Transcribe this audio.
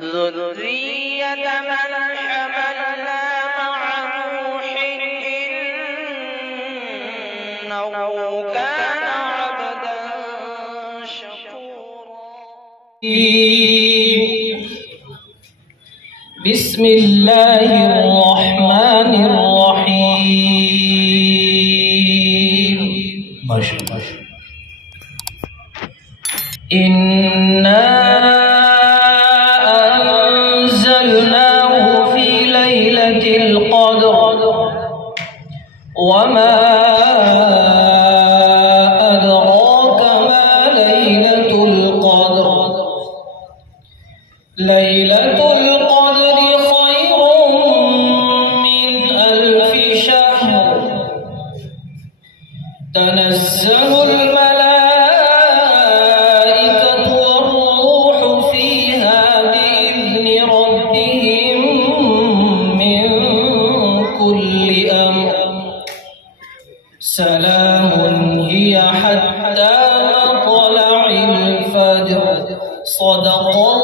ذرية من حملنا مع نوح إنه كان عبدا شكورا. بسم الله الرحمن الرحيم. إنا أنزلناه في ليلة القدر وما أدراك ما ليلة القدر. ليلة القدر خير من 1000 شهر. تنزل الملائكة والروح فيها بإذن ربهم من كل أمر. سلام هي حتى مطلع الفجر. صدق الله.